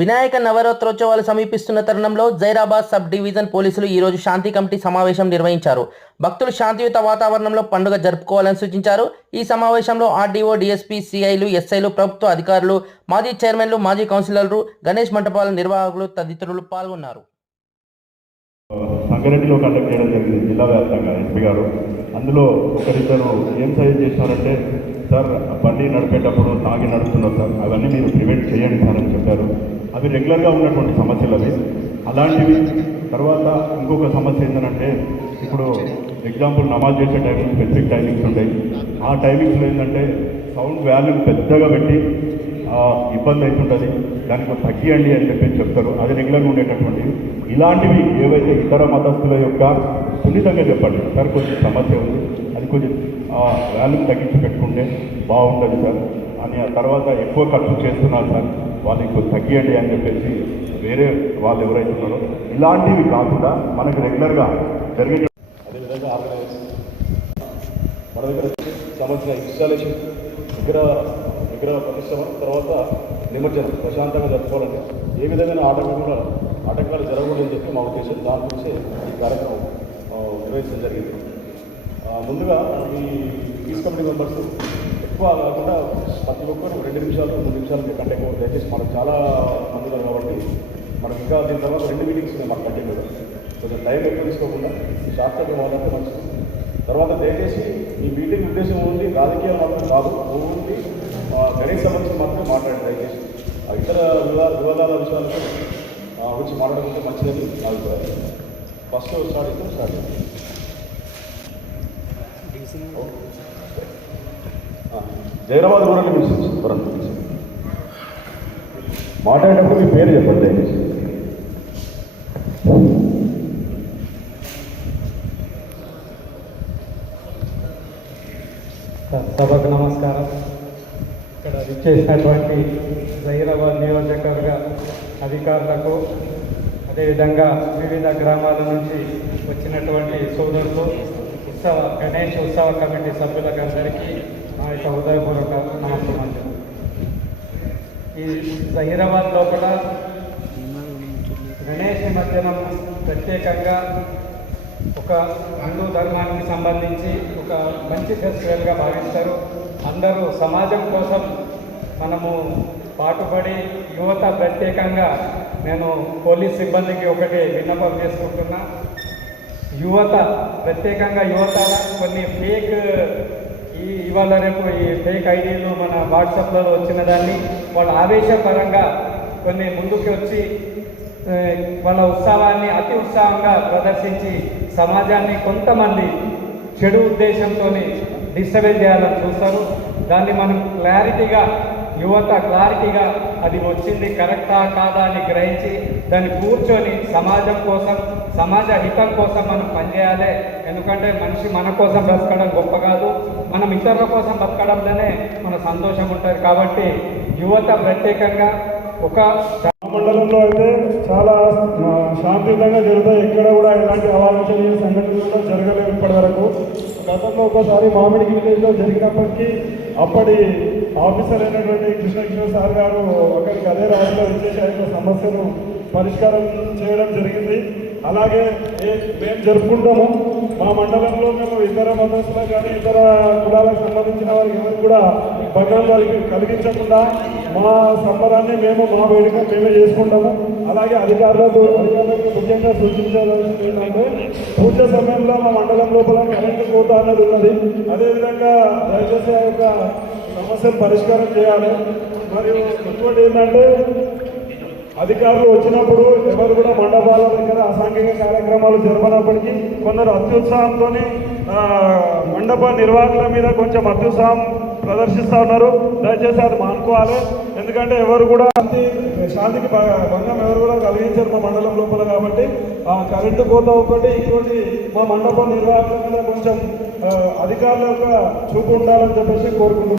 వినాయక నవరాత్రోత్సవాలు సమీపిస్తున్న తరుణంలో Zaheerabad sub division పోలీసులు ఈరోజు శాంతి కమిటీ సమావేశం నిర్వహించారు. భక్తులు శాంతియుత వాతావరణంలో పండుగ జరుపుకోవాలని సూచించారు. ఈ సమావేశంలో ఆర్డీఓ, డీఎస్పీ, సిఐలు, ఎస్ఐలు, ప్రభుత్వ అధికారులు, మాజీ చైర్మన్లు, మాజీ కౌన్సిలర్లు, గణేష్ మంటపాల నిర్వాహకులు తదితరులు పాల్గొన్నారు. సంగారెడ్డిలో కండక్ట్ చేయడం జరిగింది జిల్లా వ్యాప్తంగా ఎస్పీ గారు. అందులో ఒకరిద్దరు ఏం సజెస్ట్ చేశారంటే, సార్ బండి నడిపేటప్పుడు తాగి నడుపుతున్నారు సార్, అవన్నీ మీరు ప్రివెంట్ చేయండి సార్ అని చెప్పారు. అవి రెగ్యులర్గా ఉన్నటువంటి సమస్యలు అవి. అలాంటివి తర్వాత ఇంకొక సమస్య ఏంటంటే, ఇప్పుడు ఎగ్జాంపుల్ నమాజ్ చేసే టైమింగ్ స్పెసిఫిక్ టైమింగ్స్ ఉంటాయి. ఆ టైమింగ్స్లో ఏంటంటే సౌండ్ వాల్యూమ్ పెద్దగా పెట్టి ఇబ్బంది అవుతుంటుంది, దానికి తగ్గియండి అని చెప్పి చెప్తారు. అది రెగ్యులర్గా ఉండేటటువంటివి. ఇలాంటివి ఏవైతే ఇతర మతస్థుల యొక్క సున్నితంగా చెప్పండి సార్, కొంచెం సమస్య ఉంది, అది కొంచెం వాల్యూమ్ తగ్గించి పెట్టుకుంటే బాగుంటుంది సార్ అని. ఆ తర్వాత ఎక్కువ ఖర్చు చేస్తున్నారు సార్, వాళ్ళకి కొంచెం తగ్గియండి అని చెప్పేసి వేరే వాళ్ళు ఎవరైతే ఉన్నారో ఇలాంటివి కాకుండా మనకు రెగ్యులర్గా జరిగే అదేవిధంగా మన దగ్గర సంబంధించిన ఇన్స్టాలేషన్ విగ్రహ ప్రతిష్టమ తర్వాత నిమజ్జనం ప్రశాంతంగా జరుపుకోవాలంటే ఏ విధమైన ఆటంకాలు జరగకూడదని చెప్పి మా ఉద్దేశం. దాని గురించి ఈ కార్యక్రమం నిర్వహించడం జరిగింది. ముందుగా ఈ పీస్ కమిటీ మెంబర్స్ ఎక్కువ కాకుండా ప్రతి ఒక్కరు 2 నిమిషాలు 3 నిమిషాలు కంటే ఎక్కువ దయచేసి మనకు చాలా మంది ఉన్నారు కాబట్టి మనకి ఇంకా దీని తర్వాత 2 మీటింగ్స్ ఉన్నాయి మాకు కంటిన్యూగా. కొంచెం టైం ఎక్కువ తీసుకోకుండా షార్ట్గా మాట్లాడితే మంచిది. తర్వాత దయచేసి ఈ మీటింగ్ ఉద్దేశం ఉంది రాజకీయాలు మాత్రం కాదు, ఓన్లీ గణేష్ సంబంధించి మాత్రమే మాట్లాడండి దయచేసి. ఇతర వివాదాల విషయాలతో వచ్చి మాట్లాడుకుంటే మంచిదని నా అభిప్రాయం. ఫస్ట్ స్టార్ట్ జైరాబాద్ రూరల్ గురించి మాట్లాడేటప్పుడు మీ పేరు చెప్పండి దయచేసి. సభకు నమస్కారం. ఇక్కడ విచ్చేసినటువంటి జైరాబాద్ నియోజకవర్గ అధికారులకు, అదేవిధంగా వివిధ గ్రామాల నుంచి వచ్చినటువంటి సోదరులు, గణేష్ ఉత్సవ కమిటీ సభ్యులకు అందరికీ నా యొక్క హృదయపూర్వక నమస్కారం. ఈ జహీరాబాద్ లోపల గణేష్ నిమజ్జనం ప్రత్యేకంగా ఒక హిందూ ధర్మానికి సంబంధించి ఒక మంచి ఫెస్టివల్గా భావిస్తారు. అందరూ సమాజం కోసం మనము పాటుపడి యువత ప్రత్యేకంగా నేను పోలీస్ సిబ్బందికి ఒకటి విన్నపం చేసుకుంటున్నా. యువత ప్రత్యేకంగా యువత కొన్ని ఫేక్ ఇవాళ రేపు ఈ ఫేక్ ఐడీలు మన వాట్సాప్లలో వచ్చిన దాన్ని వాళ్ళ ఆవేశపరంగా కొన్ని ముందుకు వచ్చి వాళ్ళ ఉత్సాహాన్ని అతి ఉత్సాహంగా ప్రదర్శించి సమాజాన్ని కొంతమంది చెడు ఉద్దేశంతో డిస్టర్బెన్స్ చేయాలని చూస్తారు. దాన్ని మనం యువత క్లారిటీగా అది వచ్చింది కరెక్టా కాదా అని గ్రహించి దాన్ని కూర్చొని సమాజం కోసం, సమాజ హితం కోసం మనం పనిచేయాలి. ఎందుకంటే మనిషి మన కోసం బ్రతకడం గొప్ప కాదు, మనం ఇతరుల కోసం బతకడంలోనే మన సంతోషం ఉంటుంది. కాబట్టి యువత ప్రత్యేకంగా ఒక మండలంలో అయితే చాలా శాంతియుతంగా జరుగుతాయి. ఎక్కడ కూడా ఎలాంటి అవాంఛనీయ సంఘటనలు కూడా జరగలేదు ఇప్పటి వరకు. గతంలో ఒకసారి మామిడి విలేజ్లో జరిగినప్పటికీ అప్పటి ఆఫీసర్ అయినటువంటి కృష్ణకిషోర్ సార్ గారు అక్కడికి అదే రాజులో వచ్చేసి ఆయన సమస్యను పరిష్కారం చేయడం జరిగింది. అలాగే మేము జరుపుకుంటాము మా మండలంలో. మేము ఇతర మతస్థులకు కానీ ఇతర కులాలకు సంబంధించిన వారికి ఎవరికి కూడా భంగం కలిగించకుండా మా సంబరాన్ని మా వేడుక మేమే చేసుకుంటాము. అలాగే అధికారులకు ముఖ్యంగా సూచించాల్సింది ఏంటంటే, పూజ సమయంలో మా మండలం లోపల కరెంటు కోత అన్నది ఉన్నది. అదేవిధంగా దయచేసి ఆ యొక్క సమస్యను పరిష్కారం చేయాలి. మరియు ఇంకోటి ఏంటంటే, అధికారులు వచ్చినప్పుడు ఎవరు కూడా మండపాల దగ్గర అసాంఘిక కార్యక్రమాలు జరపనప్పటికీ కొందరు అత్యుత్సాహంతో మండప నిర్వాహకుల మీద కొంచెం అత్యుత్సాహం ప్రదర్శిస్తూ ఉన్నారు. దయచేసి అది మానుకోవాలి. ఎందుకంటే ఎవరు కూడా శాంతికి భంగం ఎవరు కూడా కలిగించారు మా మండలం లోపల. కాబట్టి ఆ కరెంటు కోత ఒకటి, ఇంకోటి మా మండప నిర్వాహకుల మీద కొంచెం అధికారుల యొక్క చూపు ఉండాలని చెప్పేసి కోరుకుంటున్నాను.